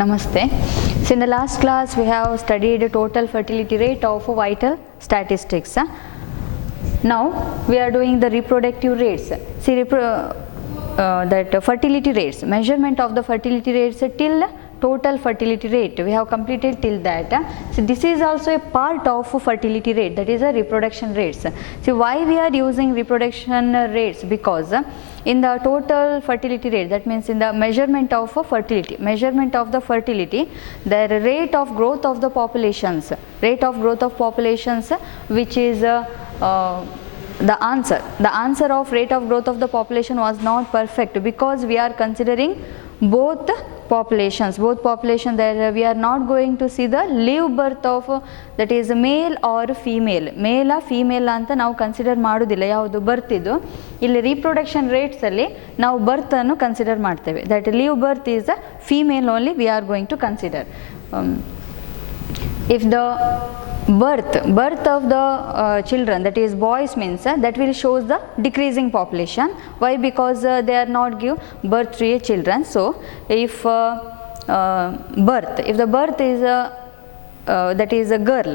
Namaste. So in the last class we have studied total fertility rate of vital statistics. Now we are doing the reproductive rates. See that fertility rates, measurement of the fertility rates till total fertility rate. We have completed till that. So this is also a part of fertility rate, that is a reproduction rates. So why we are using reproduction rates? Because in the total fertility rate, that means in the measurement of fertility, the rate of growth of the populations, which is the answer of rate of growth of the population was not perfect, because we are considering both populations that we are not going to see the live birth of, that is male or female ಅಂತ ನಾವು consider ಮಾಡೋದಿಲ್ಲ. ಯಾವುದು ಬರ್ತ್ ಇದು, ಇಲ್ಲಿ reproduction rates ಅಲ್ಲಿ ನಾವು ಬರ್ತ್ ಅನ್ನು consider ಮಾಡ್ತೇವೆ. that live birth is a female only we are going to consider. If the birth of the children, that is boys, means that will shows the decreasing population. Why? Because they are not give birth to a children. So if the birth is that is a girl,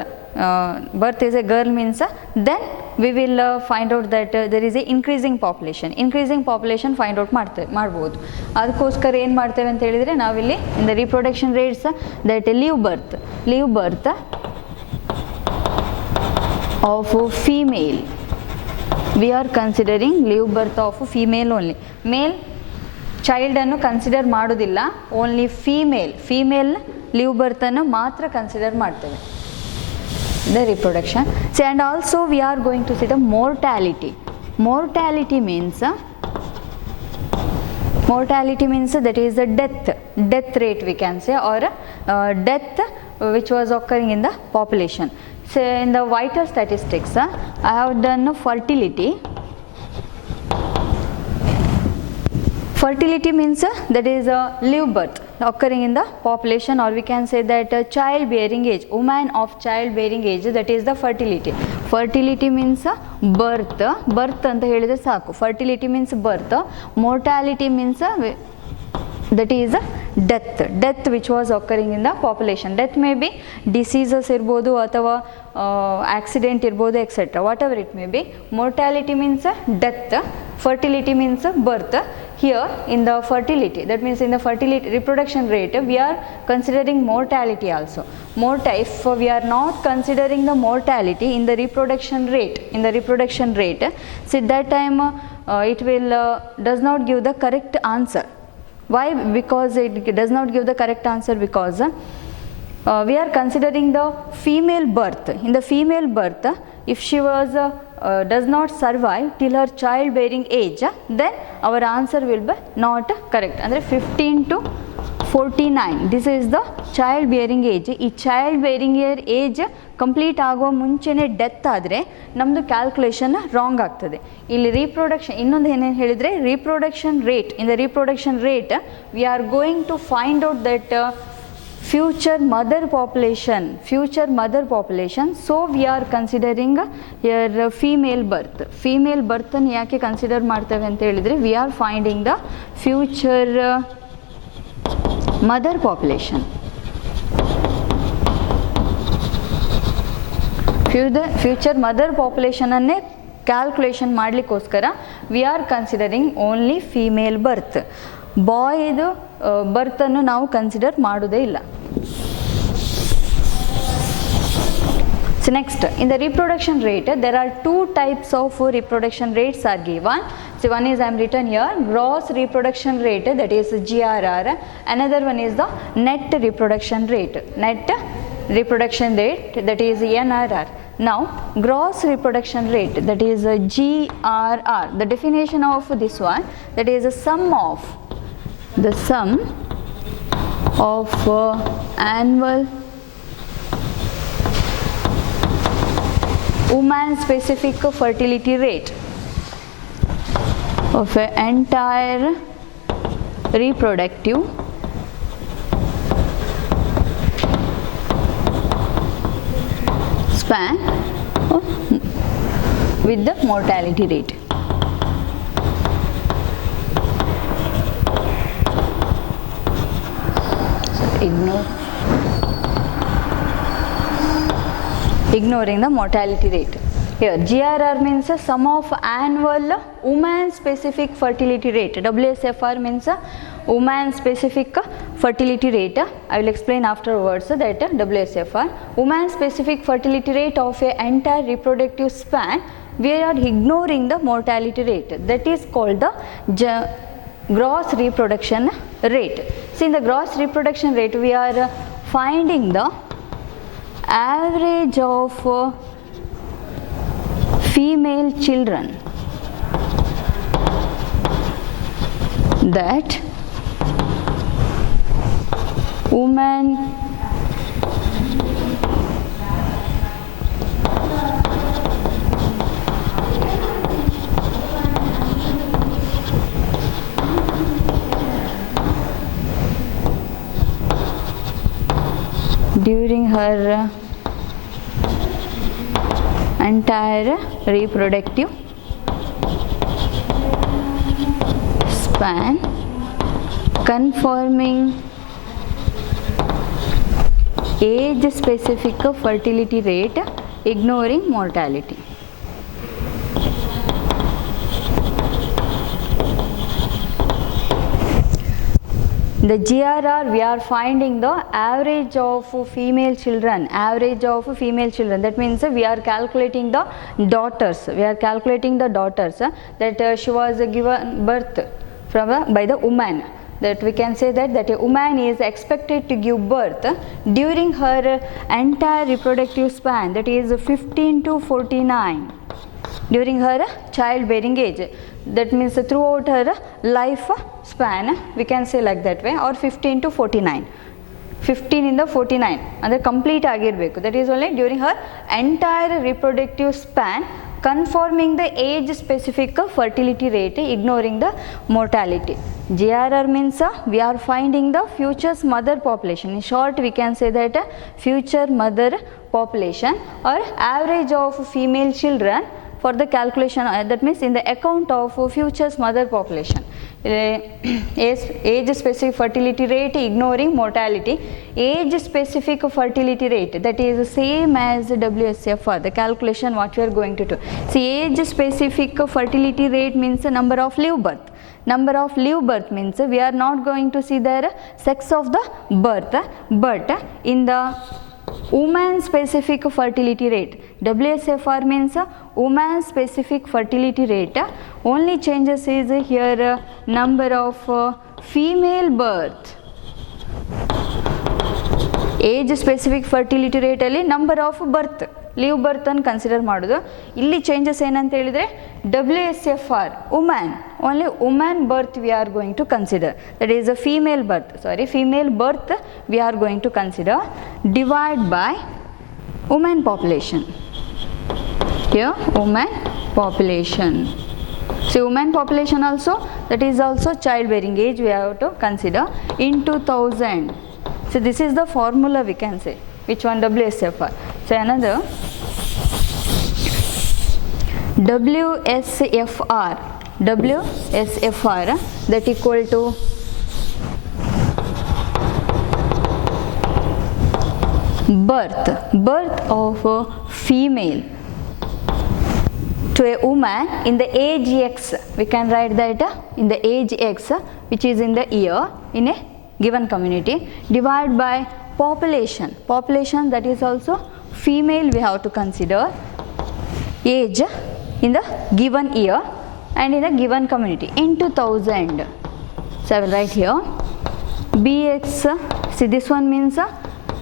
birth is a girl means then we will find out that there is a increasing population find out ಮಾಡಬಹುದು. ಅದಕ್ಕೋಸ್ಕರ ಏನು ಮಾಡ್ತೇವೆ ಅಂತ ಹೇಳಿದರೆ ನಾವಿಲ್ಲಿ in the reproduction rates that live birth of female, we are considering live birth of female only. Male child ಅನ್ನು consider ಮಾಡೋದಿಲ್ಲ, only female live birth ಅನ್ನು ಮಾತ್ರ ಕನ್ಸಿಡರ್ ಮಾಡ್ತೇವೆ, the reproduction. So, and also we are going to see the mortality means that is the death rate, we can say, or death which was occurring in the population. So in the vital statistics I have done fertility means that is a live birth occurring in the population, or we can say that childbearing age, woman of childbearing age, that is the fertility means birth ಅಂತ ಹೇಳಿದ್ರೆ ಸಾಕು. fertility means birth. mortality means that is death which was occurring in the population. death may be diseases ಇರ್ಬೋದು ಅಥವಾ accident ಇರ್ಬೋದು, etc. whatever it may be. mortality means death, fertility means birth. Here in the fertility, that means in the fertility reproduction rate we are considering mortality also. If we are not considering the mortality in the reproduction rate, so at that time it will does not give the correct answer. Why? Because it does not give the correct answer because we are considering the female birth. In the female birth, if she was does not survive till her childbearing age, then our answer will be not correct. Andre 15 to 49, this is the childbearing age. ಈ childbearing age complete ಆಗೋ ಮುಂಚೆನೇ death ಆದರೆ ನಮ್ಮದು calculation wrong ಆಗ್ತದೆ. ಇಲ್ಲಿ reproduction ಇನ್ನೊಂದು ಏನೇನು ಹೇಳಿದರೆ reproduction rate, in the reproduction rate we are going to find out that future mother population. So we are considering here female birth ಅನ್ನು ಯಾಕೆ ಕನ್ಸಿಡರ್ ಮಾಡ್ತೇವೆ ಅಂತ ಹೇಳಿದರೆ we are finding the future mother population. future mother population ಅನ್ನೇ calculation ಮಾಡಲಿಕ್ಕೋಸ್ಕರ we are considering only female birth. ಬಾಯ್ದು ಬರ್ತನ್ನು ನಾವು ಕನ್ಸಿಡರ್ ಮಾಡೋದೇ ಇಲ್ಲ. So next, in the reproduction rate there are two types of reproduction rates are given. So one is I am written here, gross reproduction rate, that is GRR. Another one is the net reproduction rate, that is NRR. Now gross reproduction rate, that is GRR. The definition of this one, that is the sum of annual woman specific fertility rate of an entire reproductive span with the mortality rate. ignoring the mortality rate. Here GRR means a sum of annual woman specific fertility rate. WSFR means a woman specific fertility rate. I will explain afterwards that WSFR, woman specific fertility rate of a entire reproductive span. We are ignoring the mortality rate, that is called the gross reproduction rate. See, in the gross reproduction rate we are finding the average of female children that women during her entire reproductive span conforming age specific fertility rate ignoring mortality. The GRR, we are finding the average of female children, that means we are calculating the daughters, that she was given birth by the woman, that we can say that a woman is expected to give birth during her entire reproductive span, that is 15 to 49, during her childbearing age, that means throughout her life span, we can say like that way, or 15 to 49, 15 in the 49 ಅಂದರೆ complete ಆಗಿರಬೇಕು, that is only during her entire reproductive span conforming the age specific fertility rate ignoring the mortality. GRR means we are finding the future's mother population. In short, we can say that future mother population or average of female children for the calculation, that means in the account of future's mother population. Age specific fertility rate ignoring mortality. Age specific fertility rate, that is same as WSFR, the calculation what we are going to do. See, age specific fertility rate means the number of live birth. Number of live birth means we are not going to see the sex of the birth, but in the woman specific fertility rate, WSFR means woman specific fertility rate, only changes is here number of female birth. Age specific fertility rate ಅಲ್ಲಿ number of birth, live birth ಅನ್ನು consider ಮಾಡೋದು. ಇಲ್ಲಿ changes ಏನಂತ ಹೇಳಿದರೆ WSFR woman, only woman birth we are going to consider, that is a female birth we are going to consider, divide by woman population. Here woman population. So woman population also, that is also childbearing age we have to consider, into 1000. So this is the formula we can say. Which one? WSFR. So another WSFR that equal to birth of a female to a woman in the age X. We can write that in the age X, which is in the year in a given community, divide by population, that is also female we have to consider, age in the given year and in a given community, into 1000. So I will write here BX. See, this one means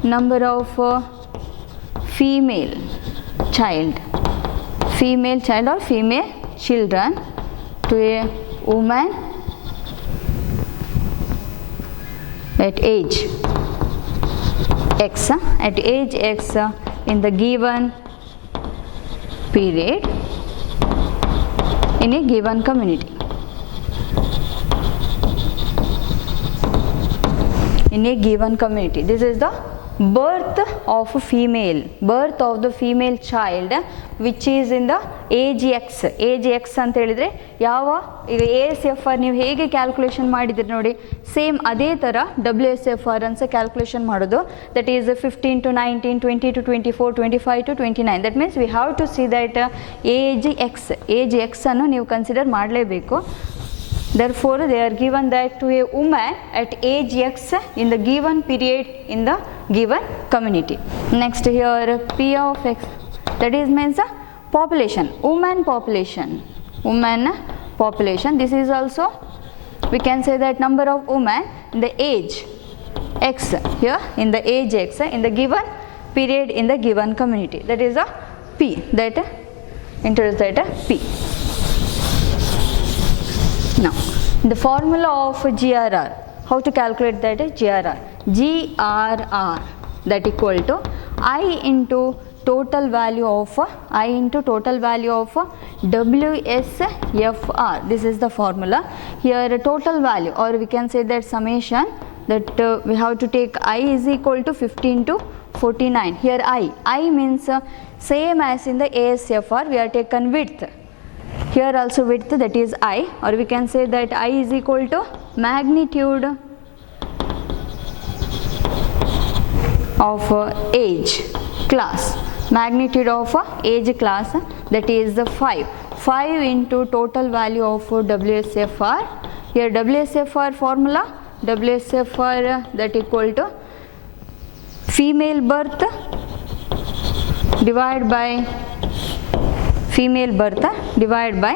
number of female child or female children to a woman at age X, in the given period in a given community. This is the birth of the female child which is in the age x ಅಂತ ಹೇಳಿದರೆ ಯಾವ ಈಗ ASFR ನೀವು ಹೇಗೆ calculation ಮಾಡಿದ್ರಿ ನೋಡಿ same ಅದೇ ಥರ WSFR ಅಂತ ಕ್ಯಾಲ್ಕುಲೇಷನ್ ಮಾಡೋದು that is 15 to 19, 20 to 24, 25 to 29. That means we have to see that age x ಅನ್ನು ನೀವು ಕನ್ಸಿಡರ್ ಮಾಡಲೇಬೇಕು. Therefore, they are given that to a woman at age X in the given period in the given community. Next here P of X, that is means the population, woman population. This is also, we can say that number of women in the age X here in the age X in the given period in the given community. That is a P, that introduce that P. Now, the formula of GRR, how to calculate that is GRR. GRR that equal to I into total value of WSFR. This is the formula. Here total value, or we can say that summation, that we have to take I is equal to 15 to 49. Here I means same as in the ASFR, we are taken width. Here also width, that is I, or we can say that I is equal to magnitude of age class, that is the 5 into total value of WSFR. Here WSFR formula, WSFR that equal to female birth divided by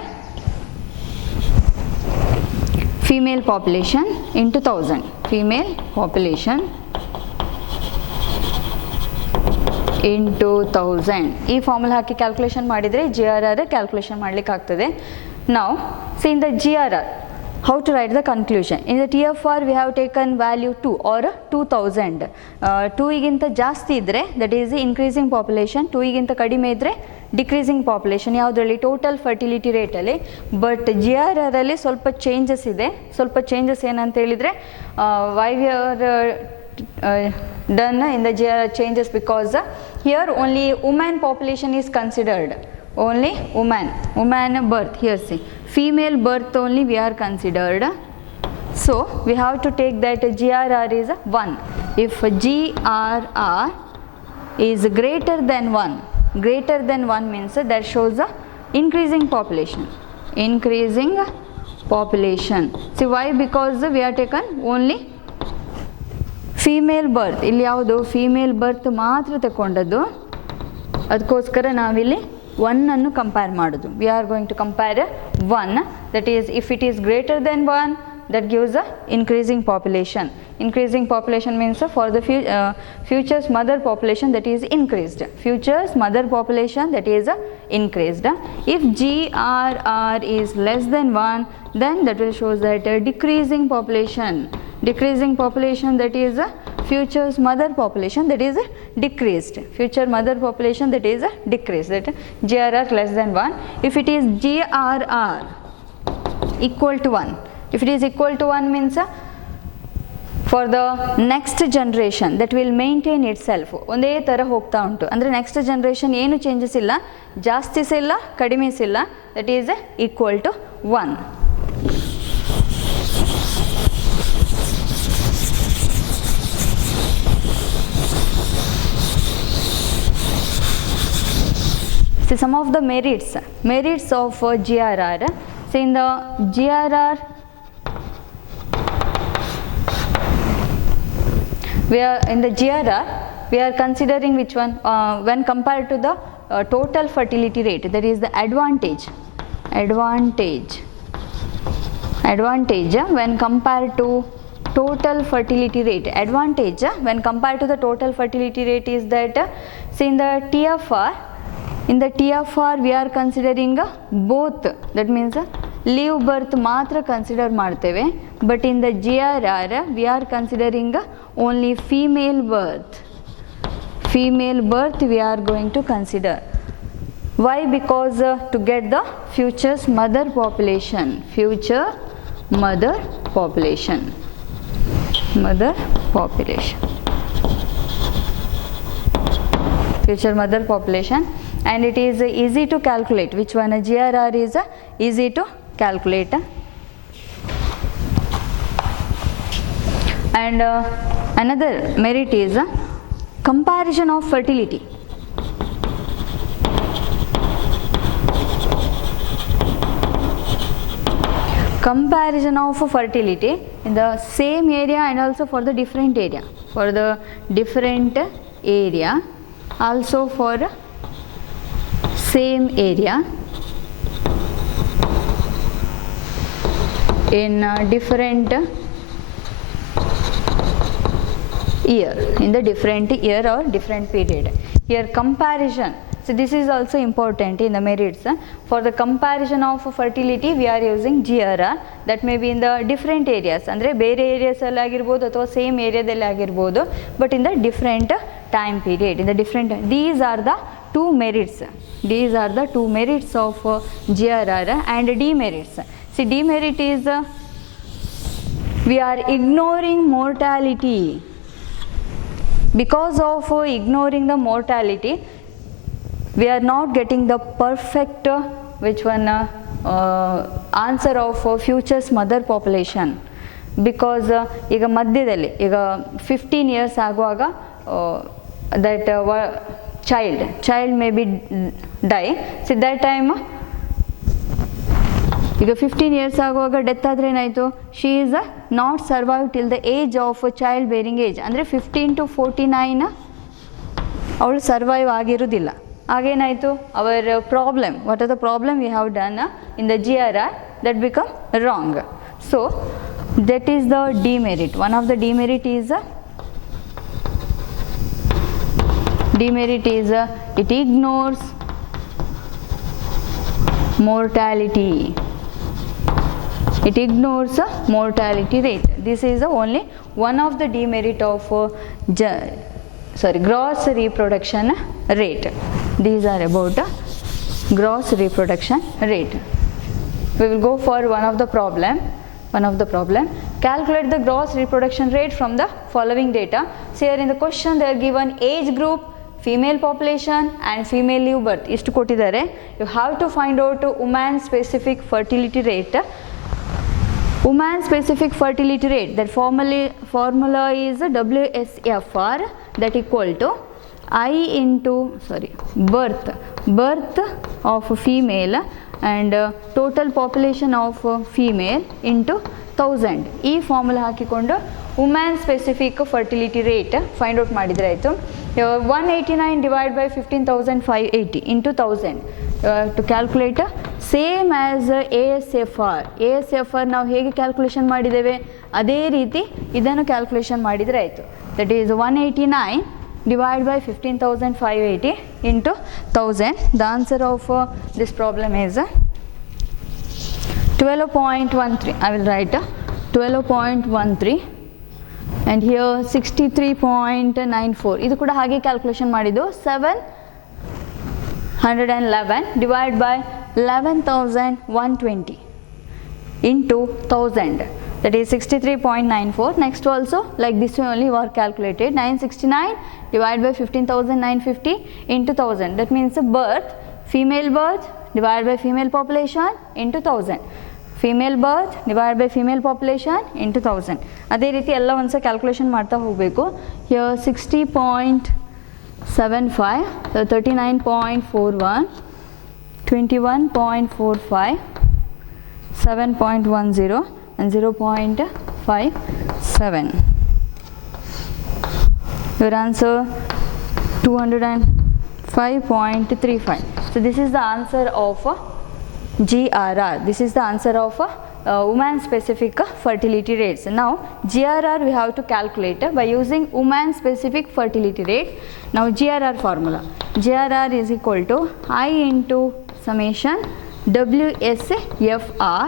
female population into 1000, female population into 1000. ಈ formula ಹಾಕಿ calculation ಮಾಡಿದರೆ GRR calculation ಮಾಡಲಿಕ್ಕೆ ಆಗ್ತದೆ. Now see in the GRR how to write the conclusion. In the TFR we have taken value 2 or 2000. 2 ಗಿಂತ ಜಾಸ್ತಿ ಇದ್ದರೆ that is increasing population, 2 ಗಿಂತ ಕಡಿಮೆ ಇದ್ದರೆ ಡಿಕ್ರೀಸಿಂಗ್ ಪಾಪ್ಯುಲೇಷನ್. ಯಾವುದರಲ್ಲಿ ಟೋಟಲ್ ಫರ್ಟಿಲಿಟಿ ರೇಟಲ್ಲಿ. ಬಟ್ GRR ಅಲ್ಲಿ ಸ್ವಲ್ಪ ಚೇಂಜಸ್ ಇದೆ. ಏನಂತ ಹೇಳಿದರೆ why we are done in the GRR changes, because here only woman population is considered, only woman birth. Here see female birth only we are considered, so we have to take that GRR is 1. If GRR is greater than 1 means that shows the increasing population. See why? Because we are taken only female birth. ಇಲ್ಲಿ ಯಾವುದು female ಬರ್ತ್ ಮಾತ್ರ ತಗೊಂಡದ್ದು, ಅದಕ್ಕೋಸ್ಕರ ನಾವಿಲ್ಲಿ 1 ಅನ್ನು compare ಮಾಡೋದು. We are going to compare 1, that is if it is greater than 1 that gives a increasing population. Increasing population means for the future's mother population that is increased. If GRR is less than 1, then that will show that decreasing population that is future's mother population that is decreased. That GRR less than 1. If it is GRR equal to 1, if it is equal to 1 means for the next generation that will maintain itself, ಒಂದೇ ಥರ ಹೋಗ್ತಾ ಉಂಟು. ಅಂದರೆ next generation ಏನು changes ಇಲ್ಲ, ಜಾಸ್ತಿ ಸಹ ಇಲ್ಲ, ಕಡಿಮೆ ಸಹ ಇಲ್ಲ, that is equal to 1. See some of the merits of GRR. So in the GRR we are considering which one when compared to the total fertility rate, that is the advantage when compared to total fertility rate. When compared to the total fertility rate is that see in the TFR we are considering both, that means live birth ಮಾತ್ರ consider ಮಾಡ್ತೇವೆ. But in the GRR we are considering only female birth we are going to consider. Why? Because to get the future's mother population. future mother population, and it is easy to calculate. Which one? GRR is easy to calculate. And another merit is comparison of fertility. Comparison of fertility in the same area and also for the different area. For the different area, also for same area, in different year, in the different year or different period. Here comparison. So this is also important in the merits. For the comparison of fertility, we are using GRR. That may be in the different areas. Andre ಬೇರೆ areas ಅಲ್ಲಿ ಆಗಿರಬಹುದು ಅಥವಾ same area ಆಗಿರಬಹುದು, but in the different time period. In the different, these are the two merits. These are the two merits of GRR and demerits. See, demerit is we are ignoring mortality. Because of ignoring the mortality, we are not getting the perfect which one answer of future's mother population. Because ಈಗ ಮಧ್ಯದಲ್ಲಿ ಈಗ 15 years ಆಗುವಾಗ that child may be die. So that time ಈಗ 15 years ಆಗುವಾಗ death ಆದರೆ ಏನಾಯಿತು, she is not survive till the age of child bearing age. ಅಂದರೆ 15 to 49 ಅವಳು ಸರ್ವೈವ್ ಆಗಿರೋದಿಲ್ಲ. ಆಗೇನಾಯಿತು, our problem, what are the problem we have done in the GRR, that become wrong. So that is the demerit. One of the demerit is it ignores mortality. It ignores mortality rate. This is only one of the demerit of gross reproduction rate. These are about gross reproduction rate. We will go for one of the problem. Calculate the gross reproduction rate from the following data. So here in the question they are given age group, female population and female live birth. ಇಷ್ಟು ಕೊಟ್ಟಿದ್ದಾರೆ. You have to find out woman specific fertility rate. Woman specific fertility rate, that formula is WSFR, that equal to I into birth of female and total population of female into 1000. ಈ formula ಹಾಕಿಕೊಂಡು women specific fertility rate find out ಮಾಡಿದರೆ ಆಯಿತು. 189 divided by 15,580 into 1000 to calculate same as ASFR. ASFR ನಾವು ಹೇಗೆ calculation ಮಾಡಿದ್ದೇವೆ ಅದೇ ರೀತಿ ಇದನ್ನು ಕ್ಯಾಲ್ಕುಲೇಷನ್ ಮಾಡಿದರೆ ಆಯಿತು. That is 189 divided by 15,580 into 1000. The answer of this problem is 12.13. I will write 12.13 and here 63.94. ಇದು ಕೂಡ ಹಾಗೆ ಕ್ಯಾಲ್ಕುಲೇಷನ್ ಮಾಡಿದ್ದು. 711 divided by 11,120 into 1000, that is 63.94. Next also like this way only were calculated. 969 divided by 15,950 into 1000, that means birth, female birth divided by female population into 1000. Female birth divided by female population into 1000. ಅದೇ ರೀತಿ ಎಲ್ಲ ಒಂದ್ಸ calculation ಮಾಡ್ತಾ ಹೋಗಬೇಕು. Here 60.75, 39.41, 21.45, 7.10 and 0.57. Your answer 205.35. So this is the answer of GRR. This is the answer of woman specific fertility rates. Now GRR we have to calculate by using woman specific fertility rate. Now GRR formula, GRR is equal to I into summation WSFR.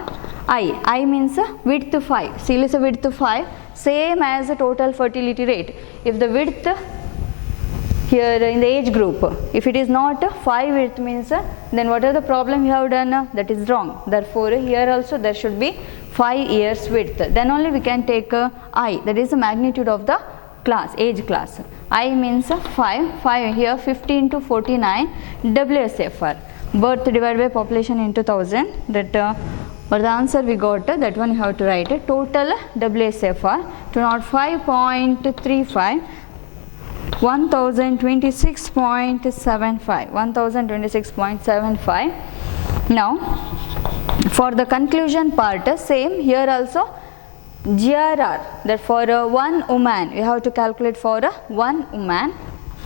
I means width 5. Seal is a width 5, same as the total fertility rate. If the width here in the age group, if it is not 5 width means then what are the problem you have done? That is wrong. Therefore here also there should be 5 years width. Then only we can take I, that is the magnitude of the class, age class. I means 5 here 15 to 49 WSFR. Birth divided by population into 1000. That but the answer we got, that one you have to write. Total WSFR 205.35 1026.75. Now for the conclusion part, same here also. GRR, that for one woman we have to calculate for one woman,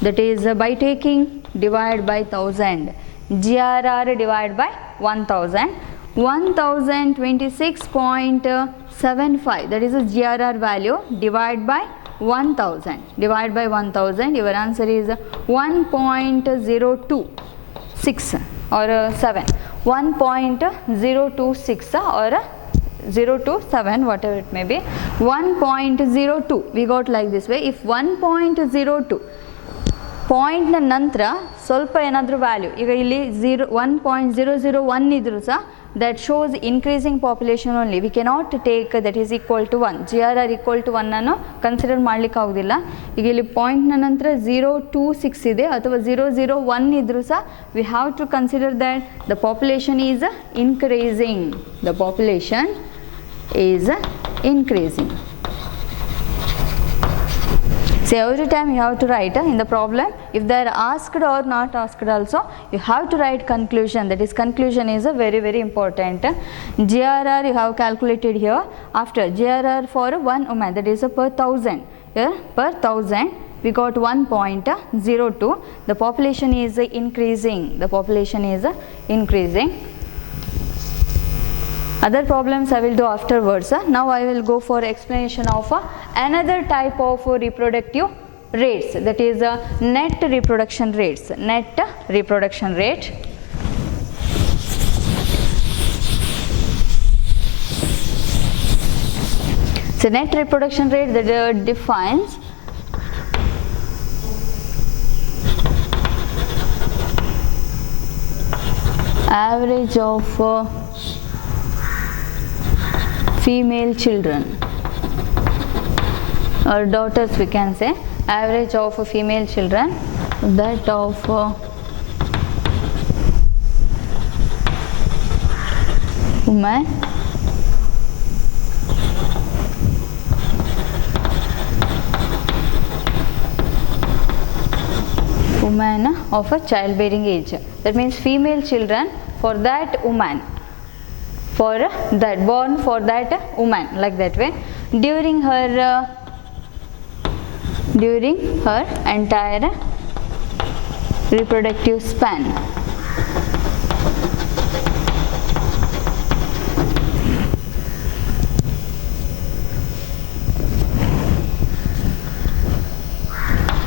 that is by taking divide by 1000. GRR divided by 1000, 1026.75, that is a GRR value, divide by 1000, divide by 1000, your answer is 1.026 or 7, 1.026 or 027, whatever it may be. 1.02 we got like this way. If 1.02 point ನಂತರ ಸ್ವಲ್ಪ ಏನಾದರೂ value, ಈಗ ಇಲ್ಲಿ 1.001 ಇದ್ರೂ ಸಹ that shows increasing population only, we cannot take that is equal to 1, GRR equal to 1 ಅನ್ನು consider ಮಾಡಲಿಕ್ಕೆ ಆಗೋದಿಲ್ಲ. ಈಗ ಇಲ್ಲಿ ಪಾಯಿಂಟ್ನ ನಂತರ 026 ಇದೆ ಅಥವಾ 001 ಇದ್ರೂ ಸಹ we have to consider that the population is increasing, the population is increasing. So every time you have to write in the problem, if they are asked or not asked also, you have to write conclusion. That is, conclusion is very very important. GRR you have calculated here. After GRR for one woman, that is per 1000. Here per 1000 we got 1.02. The population is increasing. The population is increasing. Other problems I will do afterwards. Now I will go for explanation of another type of reproductive rates, that is net reproduction rates. Net reproduction rate. So net reproduction rate that defines average of female children or daughters, we can say, average of female children, that of women of a childbearing age. That means female children for that woman, for that born for that woman, like that way, during her entire reproductive span.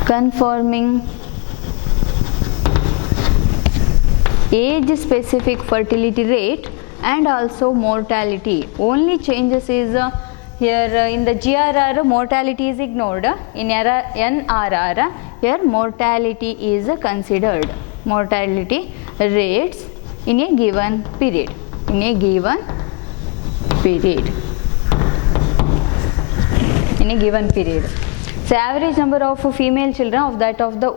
Conforming age specific fertility rate and also mortality. Only changes is here in the GRR mortality is ignored. In NRR here mortality is considered. Mortality rates in a given period. In a given period. In a given period. So average number of female children of that of the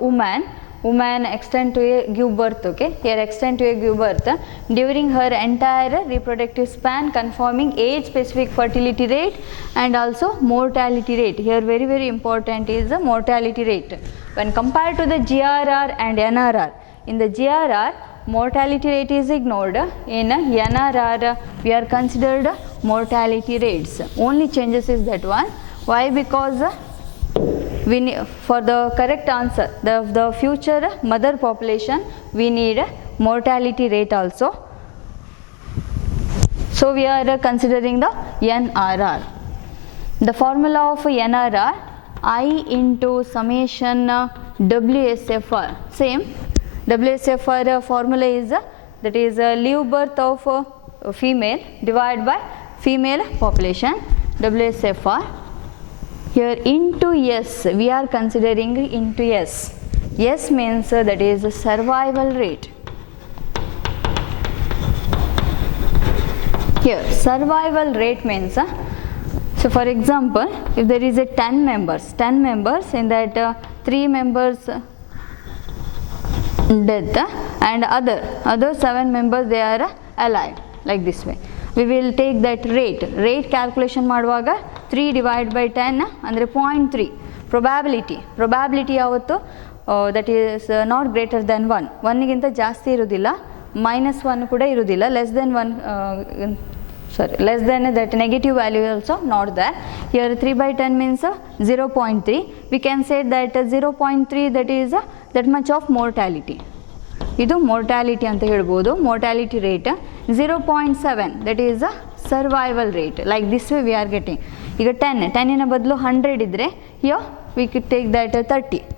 woman extend to a give birth, okay, here extend to a give birth during her entire reproductive span, conforming age specific fertility rate and also mortality rate. Here very very important is the mortality rate when compared to the GRR and NRR. In the GRR mortality rate is ignored. In NRR we are considered mortality rates. Only changes is that one. Why? Because we need, for the correct answer, the future mother population, we need mortality rate also. So we are considering the NRR. The formula of NRR, I into summation WSFR. Same WSFR formula is that is live birth of female divided by female population, WSFR. Here into S, we are considering into S. S means that is survival rate. Here survival rate means So for example, if there is a 10 members in that 3 members death and other 7 members they are alive, like this way. We will take that rate calculation ಮಾಡುವಾಗ 3 divided by 10 ಅಂದರೆ 0.3 probability ಯಾವತ್ತು that is not greater than 1 ಗಿಂತ ಜಾಸ್ತಿ ಇರೋದಿಲ್ಲ, -1 ಕೂಡ ಇರೋದಿಲ್ಲ, less than that negative value also not there. Here 3 by 10 means 0.3. We can say that 0.3 that is that much of mortality. ಇದು mortality ಅಂತ ಹೇಳ್ಬೋದು, mortality rate. 0.7 that is survival rate. Like this way we are getting. ಈಗ 10 ನ ಬದಲು 100 ಇದ್ರೆ here we could take that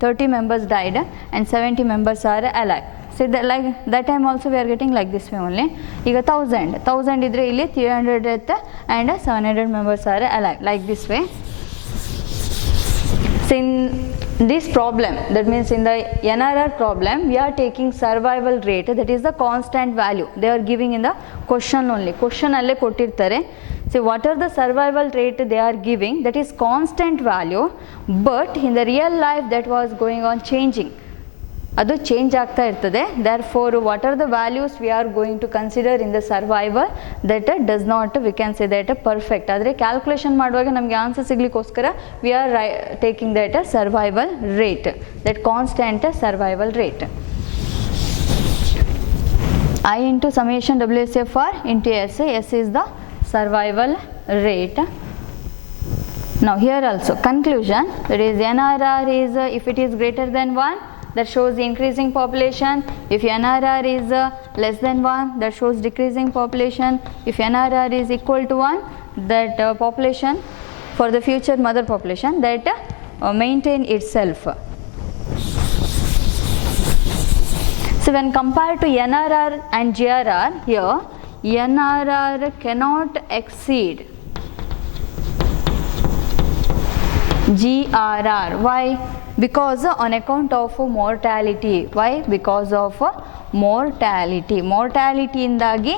30 members died and 70 members are alive. So that, like that time also we are getting like this way only. ಈಗ 1000 ಇದ್ರೆ ಇಲ್ಲಿ 300 death and 700 members are alive, like this way. So in this problem, that means in the NRR problem, we are taking survival rate, that is the constant value. They are giving in the question only. Question alle kottirtare. So what are the survival rate they are giving? That is constant value, but in the real life that was going on changing. ಅದು change ಆಗ್ತಾ ಇರ್ತದೆ. therefore what are the values we are going to consider in the survival, that does not, we can say that perfect. ಆದರೆ calculation ಮಾಡುವಾಗ ನಮಗೆ answer ಸಿಗ್ಲಿಕ್ಕೋಸ್ಕರ we are taking that survival rate, that constant survival rate. I into summation WSFR into S is the survival rate. Now here also conclusion, that is NRR is if it is greater than 1, that shows the increasing population. If NRR is less than 1, that shows decreasing population. If NRR is equal to 1, that population for the future mother population that maintain itself. So when compared to NRR and GRR, here NRR cannot exceed GRR. Why? Because on account of mortality. Why? Because of mortality. Mortality ಇಂದಾಗಿ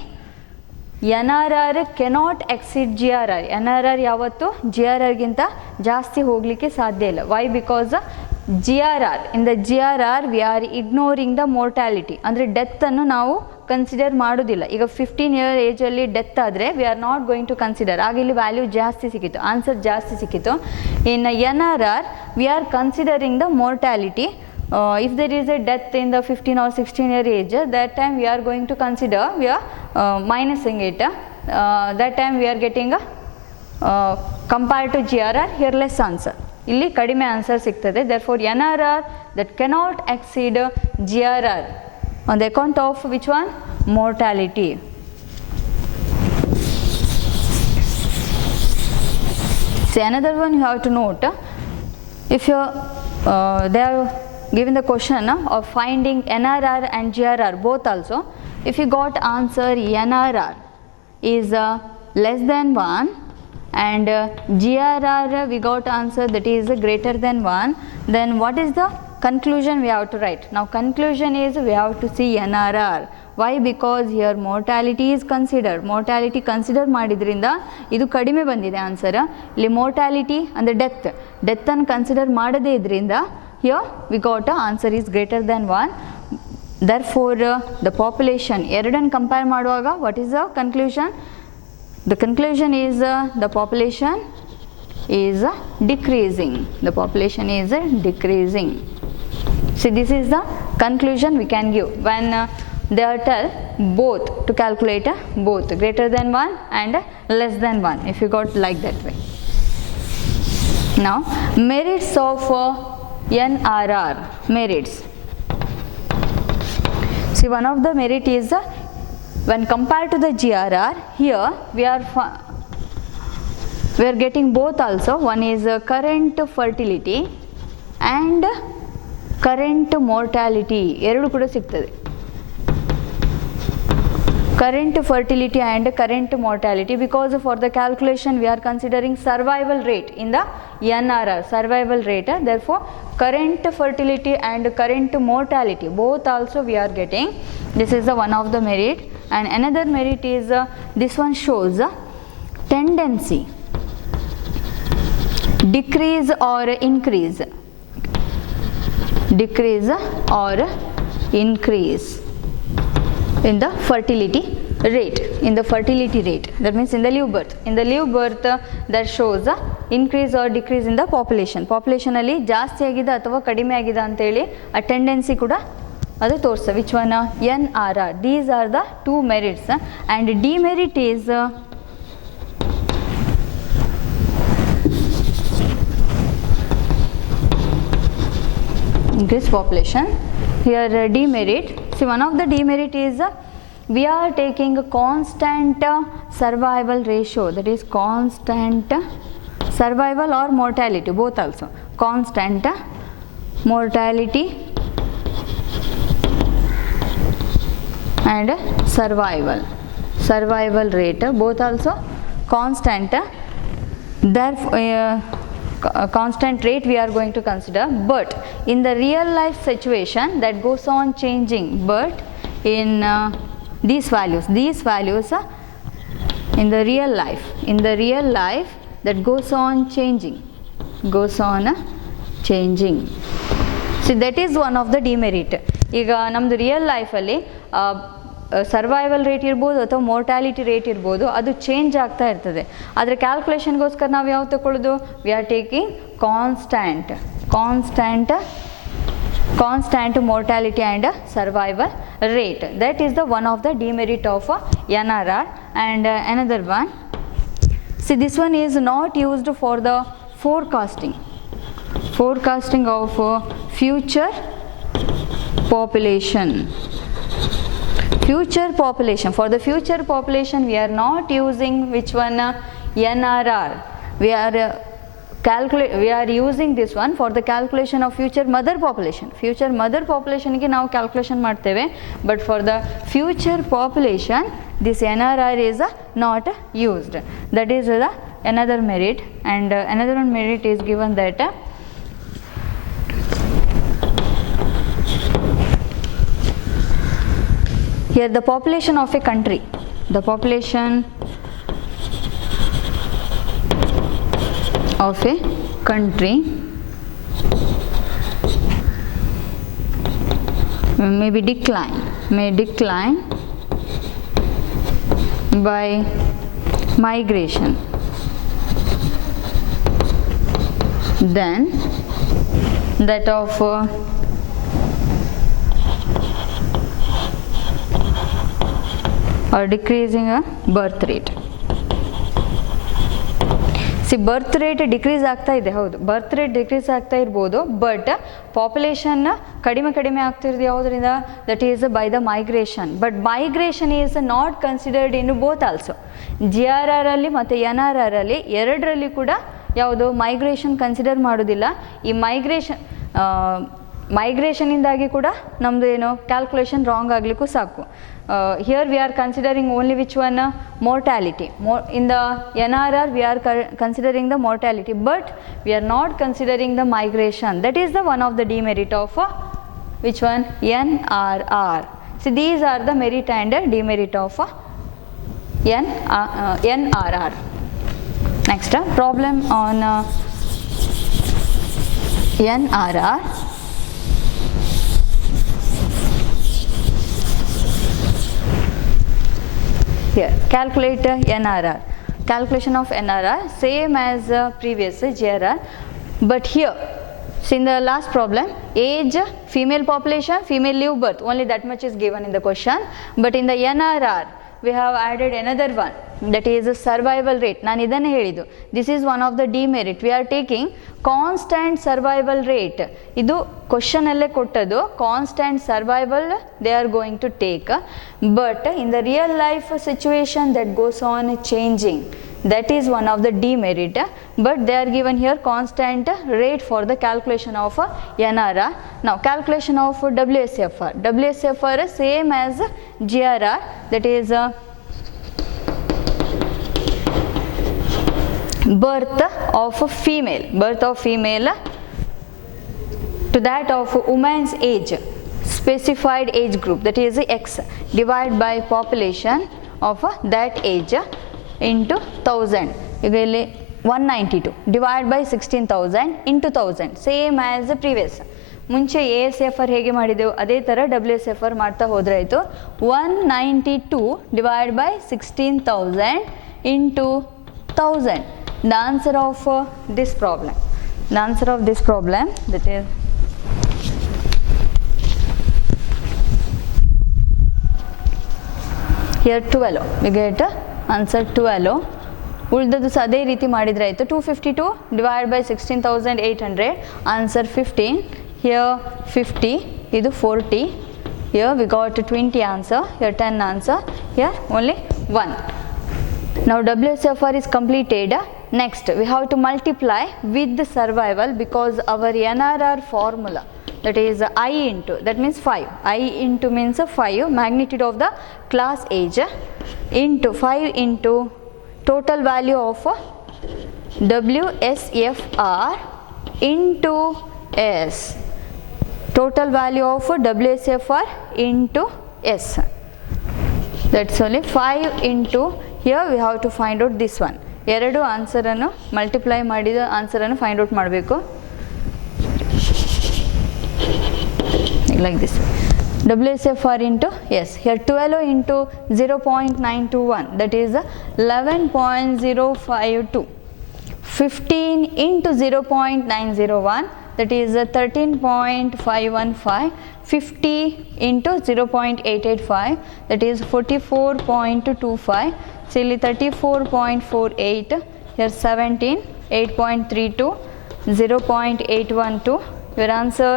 NRR cannot exceed GRR. NRR ಯಾವತ್ತು GRR ಗಿಂತ ಜಾಸ್ತಿ ಹೋಗಲಿಕ್ಕೆ ಸಾಧ್ಯ ಇಲ್ಲ. Why? Because GRR, in the GRR we are ignoring the mortality. ಅಂದರೆ death ಅನ್ನು ನಾವು ಕನ್ಸಿಡರ್ ಮಾಡೋದಿಲ್ಲ. ಈಗ 15 year ಏಜಲ್ಲಿ ಡೆತ್ ಆದರೆ we are not going to consider. ಆಗ ಇಲ್ಲಿ ವ್ಯಾಲ್ಯೂ ಜಾಸ್ತಿ ಸಿಕ್ಕಿತ್ತು, ಆನ್ಸರ್ ಜಾಸ್ತಿ ಸಿಕ್ಕಿತ್ತು. In NRR we are considering the mortality. If there is a death in the 15 or 16 year age, that time we are going to consider, we are minusing it. That time we are getting compared to GRR, here less answer. ಇಲ್ಲಿ ಕಡಿಮೆ answer ಸಿಗ್ತದೆ. therefore NRR that cannot exceed GRR on the account of which one? Mortality. See, another one you have to note, if you they are given the question of finding NRR and GRR both also, if you got answer NRR is less than 1 and GRR we got answer that is greater than 1, then what is the conclusion we have to write? Now conclusion is we have to see NRR. Why? Because here mortality is considered. Mortality consider ಮಾಡಿದ್ರಿಂದ ಇದು ಕಡಿಮೆ ಬಂದಿದೆ answer. ಇಲ್ಲಿ mortality ಅಂದರೆ death ಅನ್ನು consider ಮಾಡದೇ ಇದ್ರಿಂದ here we got answer is greater than 1. therefore the population ಎರಡನ್ನು ಕಂಪೇರ್ ಮಾಡುವಾಗ what is the conclusion? The conclusion is the population is decreasing. The population is decreasing. See, this is the conclusion we can give when they are tell both to calculate both greater than 1 and less than 1, if you got like that way. Now merits of NRR. Merits. See, one of the merit is when compared to the GRR, here we are getting both also. One is current fertility and current mortality. ಎರಡು ಕೂಡ ಸಿಗ್ತದೆ. Current fertility and current mortality, because for the calculation we are considering survival rate in the NRR, survival rate. therefore current fertility and current mortality both also we are getting. This is the one of the merit. And another merit is this one shows tendency decrease or increase, decrease or increase in the fertility rate, in the fertility rate, that means in the live birth. In the live birth that shows increase or decrease in the population. Population ಅಲ್ಲಿ ಜಾಸ್ತಿ ಆಗಿದೆ ಅಥವಾ ಕಡಿಮೆ ಆಗಿದೆ ಅಂತೇಳಿ ಆ tendency ಕೂಡ ಅದು ತೋರಿಸ್ತದೆ. Which one? NRR. These are the 2 merits and demerit is increased population. Here demerit, see one of the demerit is we are taking a constant survival ratio, that is constant survival or mortality, both also. Constant mortality and survival rate, both also constant. Therefore constant rate we are going to consider, but in the real life situation that goes on changing, but in these values in the real life that goes on changing, see that is one of the demerit. ಈಗ ನಮ್ಮದು real ಲೈಫಲ್ಲಿ survival rate ಇರ್ಬೋದು ಅಥವಾ mortality rate ಇರ್ಬೋದು, ಅದು change ಆಗ್ತಾ ಇರ್ತದೆ. ಆದರೆ ಕ್ಯಾಲ್ಕುಲೇಷನ್ಗೋಸ್ಕರ ನಾವು ಯಾವ್ದು ತಗೊಳ್ಳೋದು? We are taking constant mortality and survival rate. That is the one of the demerit of NRR. And another one, see this one is not used for the forecasting of future population. For the future population we are not using which one? NRR. We are using this one for the calculation of future mother population ಗೆ ನಾವು calculation ಮಾಡ್ತೇವೆ. But for the future population this NRR is not used. That is another merit. And another one merit is given that here the population of a country, the population of a country may decline by migration, then that of or decreasing a birth rate. C birth rate decrease ಆಗ್ತಾ ಇದೆ, ಹೌದು birth rate decrease ಆಗ್ತಾ ಇರ್ಬೋದು, but population ಕಡಿಮೆ ಆಗ್ತಿರೋದು ಯಾವುದರಿಂದ? That is by the migration. But migration is not considered in both also. GRR ಅಲ್ಲಿ ಮತ್ತು NRR ಅಲ್ಲಿ ಎರಡರಲ್ಲಿ ಕೂಡ ಯಾವುದು ಮೈಗ್ರೇಷನ್ ಕನ್ಸಿಡರ್ ಮಾಡೋದಿಲ್ಲ. ಈ ಮೈಗ್ರೇಷನಿಂದಾಗಿ ಕೂಡ ನಮ್ಮದು ಏನು ಕ್ಯಾಲ್ಕುಲೇಷನ್ ರಾಂಗ್ ಆಗಲಿಕ್ಕೂ ಸಾಕು. Here we are considering only which one? Mortality. In the NRR we are considering the mortality, but we are not considering the migration. That is the one of the demerit of which one? NRR. So these are the merit and demerit of NRR. Next problem on NRR. Here calculate NRR. Calculation of NRR same as previous GRR, but here see in the last problem age, female population, female live birth, only that much is given in the question. But in the NRR we have added another one, that is survival rate. ನಾನು ಇದನ್ನೇ ಹೇಳಿದ್ದು, this is one of the demerit. We are taking constant survival rate. ಇದು question ಅಲ್ಲೇ ಕೊಟ್ಟದ್ದು, constant survival they are going to take, but in the real life situation that goes on changing, that is one of the demerit. But they are given here constant rate for the calculation of NRR. Now calculation of WSFR same as GRR, that is birth of female to that of woman's age, specified age group, that is X, divided by population of that age into 1000. ಈಗ ಇಲ್ಲಿ 192 divide by 16,000 into 1000 same as previous. ಮುಂಚೆ ASFR ಹೇಗೆ ಮಾಡಿದೆವು ಅದೇ ಥರ WSFR ಮಾಡ್ತಾ ಹೋದರೆ ಆಯಿತು. 192 divide by 16,000 into 1000. The answer of this problem. The answer of this problem, that is here 12. We get answer 12. ಉಳಿದದ್ದು ಸಹ ಅದೇ ರೀತಿ ಮಾಡಿದರೆ ಆಯಿತು. 252 ಡಿವೈಡ್ ಬೈ 16,800 ಆನ್ಸರ್ 15. Here 50, ಇದು 40. Here we got 20 answer. Here 10 answer. Here only 1. Now WSFR is completed. Next we have to multiply with the survival because our NRR formula, that is I into, that means 5. I into means 5 magnitude of the class age into 5 into total value of WSFR into S. Total value of WSFR into S. That's only 5 into, here we have to find out this one. ಎರಡು ಆನ್ಸರನ್ನು multiply ಮಾಡಿದ ಆನ್ಸರನ್ನು find out ಮಾಡಬೇಕು. Like this. WSFR into S. Here 12 into 0.921, that is 11.052. 15 into 0.901, that is 13.515. 50 into 0.885, that is 44.25. Silly 34.48. Here 17, 8.32, 0.812. Your answer,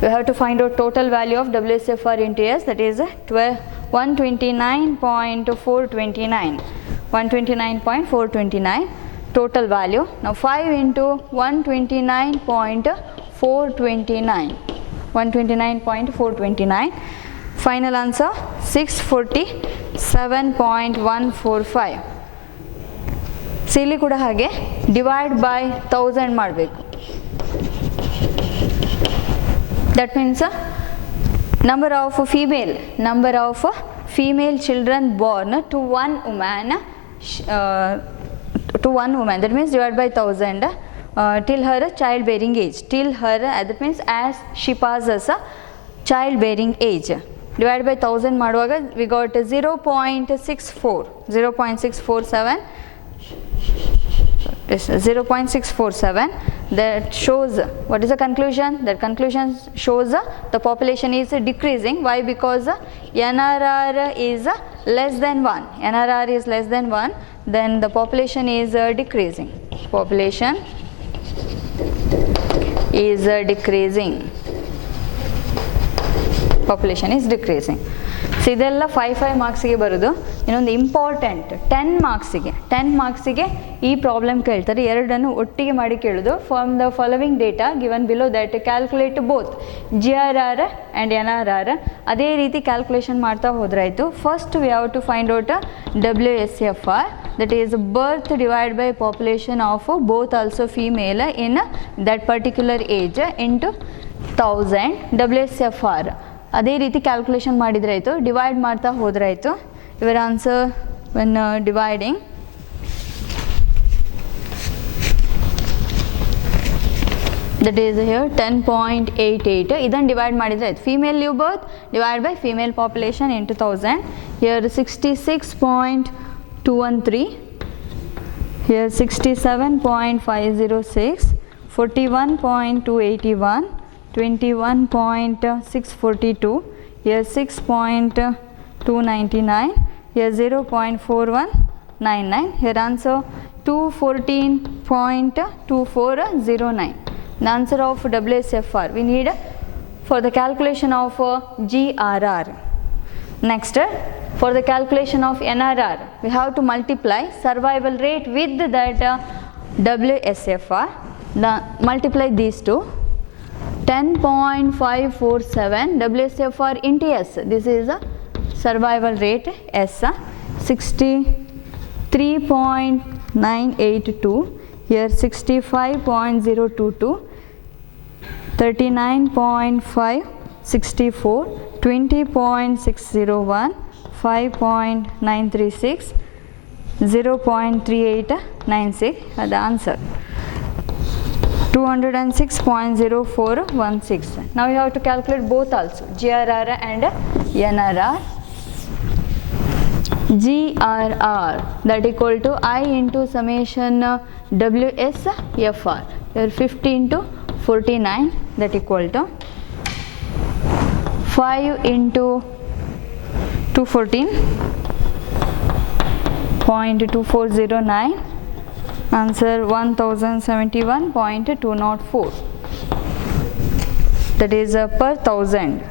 we have to find out total value of WSFR into S, that is 129.429. 129.429 total value. Now 5 into 129.429. 129.429. Final answer 647.145. ಇಲ್ಲಿ ಕೂಡ ಹಾಗೆ divide by 1000 ಮಾಡಬೇಕು. That means number of female children born to one woman, that means divide by 1000 till her childbearing age. Till her, that means as she passes childbearing age. Divided by 1000 ಮಾಡುವಾಗ we got 0.647. 0.647. That shows, what is the conclusion? That conclusion shows the population is decreasing. Why? Because NRR is less than 1. NRR is less than 1, then the population is decreasing. Population is decreasing. Population is decreasing. So ಇದೆಲ್ಲ 5 ಮಾರ್ಕ್ಸಿಗೆ ಬರೋದು. ಇನ್ನೊಂದು important 10 ಮಾರ್ಕ್ಸಿಗೆ ಈ problem ಕೇಳ್ತಾರೆ. ಎರಡನ್ನು ಒಟ್ಟಿಗೆ ಮಾಡಿ ಕೇಳೋದು. From the following data given below that calculate both GRR and NRR. ಅದೇ ರೀತಿ ಕ್ಯಾಲ್ಕುಲೇಷನ್ ಮಾಡ್ತಾ ಹೋದ್ರಾಯಿತು. First we have to find out WSFR, that is birth divided by population of both also female in that particular age into 1000. WSFR ಅದೇ ರೀತಿ calculation ಮಾಡಿದರೆ ಆಯಿತು. Divide ಮಾಡ್ತಾ ಹೋದರೆ ಆಯಿತು. Your answer when dividing, that is here 10.88. ಇದನ್ನು divide ಮಾಡಿದರೆ ಆಯಿತು. Female live birth divide by female population into 1000. Here 66.213. Here 67.506. 41.281. 21.642. Here 6.299. Here 0.4199. Here answer 214.2409. The answer of WSFR we need for the calculation of GRR. Next, for the calculation of NRR we have to multiply survival rate with that WSFR. Multiply these two. 10.547 WSFR into S. This is a survival rate S. 63.982. Here 65.022. 39.564. 20.601. 5.936. 0.3896 the answer. 206.0416. Now you have to calculate both also, GRR and NRR. GRR that equal to I into summation WSFR. Here 50 into 49 that equal to 5 into 214.2409. Answer 1071.204. That is per thousand.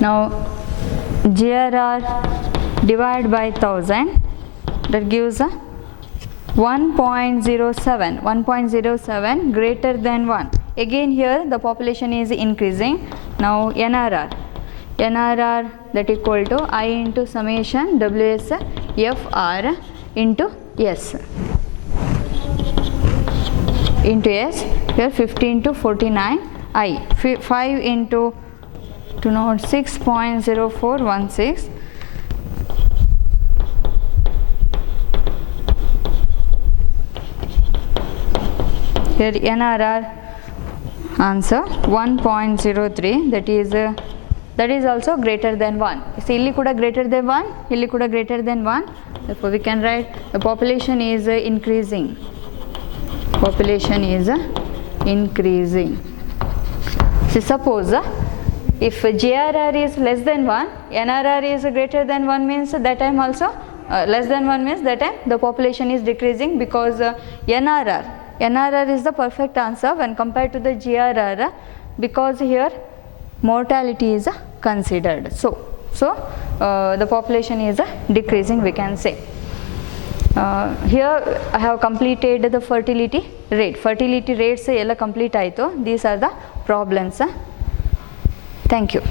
Now GRR divided by 1000, that gives a 1.07. 1.07 greater than 1. Again here the population is increasing. Now NRR that equal to I into summation WSFR into S. Into S, here 50 into 49 I. 5 into 206.0416. Here NRR answer 1.03, that is also greater than 1. See, illi kuda greater than 1, illi kuda greater than 1. Therefore we can write the population is increasing. Population is increasing. See, suppose if GRR is less than 1, NRR is greater than 1 means that time also less than 1 means that time the population is decreasing, because NRR is the perfect answer when compared to the GRR, because here mortality is considered. So the population is decreasing, we can say. Here I have completed the fertility rate. Fertility rates ella complete aito. These are the problems. Thank you.